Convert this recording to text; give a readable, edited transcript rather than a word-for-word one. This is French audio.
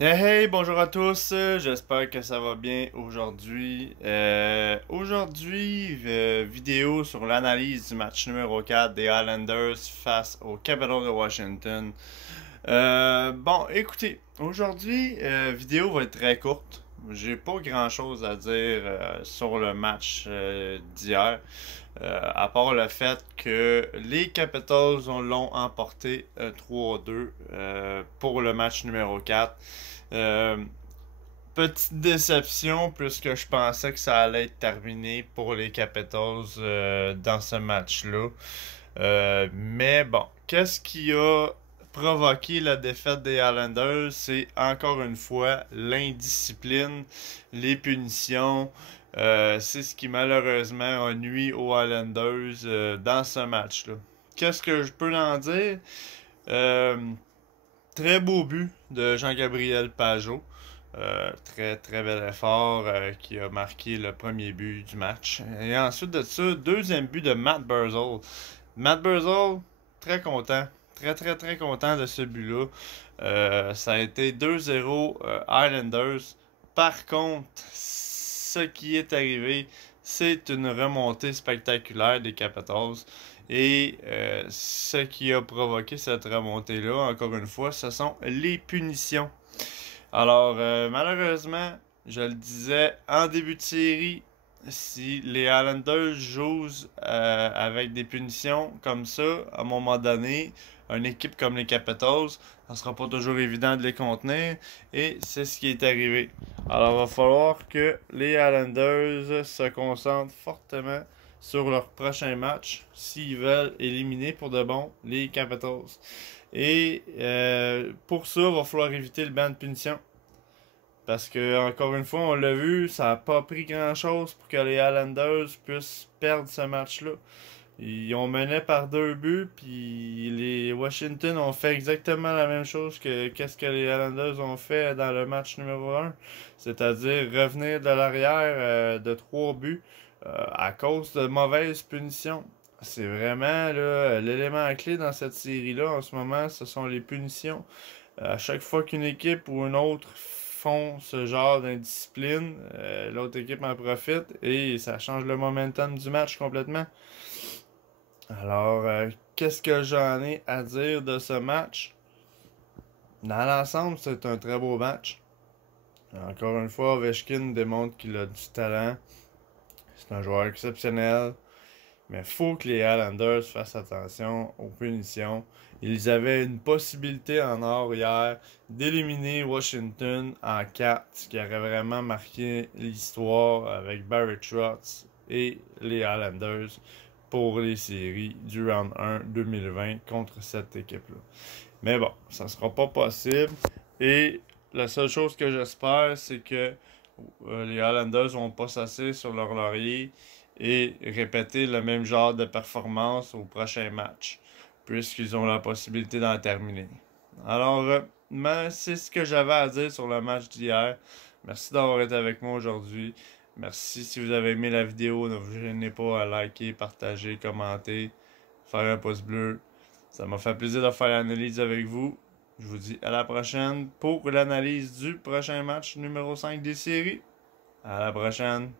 Hey, hey, bonjour à tous, j'espère que ça va bien aujourd'hui. Vidéo sur l'analyse du match numéro 4 des Highlanders face aux Capitals de Washington. Écoutez, aujourd'hui, vidéo va être très courte. J'ai pas grand chose à dire sur le match d'hier, à part le fait que les Capitals l'ont emporté 3-2 pour le match numéro 4. Euh, Petite déception puisque je pensais que ça allait être terminé pour les Capitals dans ce match-là. Mais bon, qu'est-ce qui a provoqué la défaite des Islanders? C'est encore une fois l'indiscipline, les punitions. C'est ce qui malheureusement a nuit aux Islanders dans ce match-là. Qu'est-ce que je peux en dire? Euh, Très beau but de Jean-Gabriel Pajot. Très très bel effort qui a marqué le premier but du match. Et ensuite de ça, deuxième but de Matt Barzal. Matt Barzal, très content. Très très très content de ce but-là. Ça a été 2-0 Islanders. Par contre, ce qui est arrivé, c'est une remontée spectaculaire des Capitals. Et ce qui a provoqué cette remontée-là, encore une fois, ce sont les punitions. Alors, malheureusement, je le disais en début de série, si les Islanders jouent avec des punitions comme ça, à un moment donné, une équipe comme les Capitals, ça sera pas toujours évident de les contenir. Et c'est ce qui est arrivé. Alors, il va falloir que les Islanders se concentrent fortement sur leur prochain match s'ils veulent éliminer pour de bon les Capitals. Et pour ça, il va falloir éviter le banc de punition. Parce que, encore une fois, on l'a vu, ça n'a pas pris grand-chose pour que les Islanders puissent perdre ce match-là. Ils ont mené par 2 buts, puis les Washington ont fait exactement la même chose que qu'est-ce que les Islanders ont fait dans le match numéro 1. C'est-à-dire revenir de l'arrière de 3 buts à cause de mauvaises punitions. C'est vraiment là l'élément clé dans cette série-là en ce moment, ce sont les punitions. À chaque fois qu'une équipe ou une autre font ce genre d'indiscipline, l'autre équipe en profite et ça change le momentum du match complètement. Alors, qu'est-ce que j'en ai à dire de ce match? Dans l'ensemble, c'est un très beau match. Encore une fois, Ovechkin démontre qu'il a du talent. C'est un joueur exceptionnel. Mais il faut que les Highlanders fassent attention aux punitions. Ils avaient une possibilité en or hier d'éliminer Washington en 4, ce qui aurait vraiment marqué l'histoire avec Barry Trotz et les Highlanders pour les séries du round 1 2020 contre cette équipe-là. Mais bon, ça sera pas possible. Et la seule chose que j'espère, c'est que les Highlanders vont pas s'asseoir sur leur laurier et répéter le même genre de performance au prochain match, puisqu'ils ont la possibilité d'en terminer. Alors, c'est ce que j'avais à dire sur le match d'hier. Merci d'avoir été avec moi aujourd'hui. Merci si vous avez aimé la vidéo. Ne vous gênez pas à liker, partager, commenter, faire un pouce bleu. Ça m'a fait plaisir de faire l'analyse avec vous. Je vous dis à la prochaine pour l'analyse du prochain match numéro 5 des séries. À la prochaine.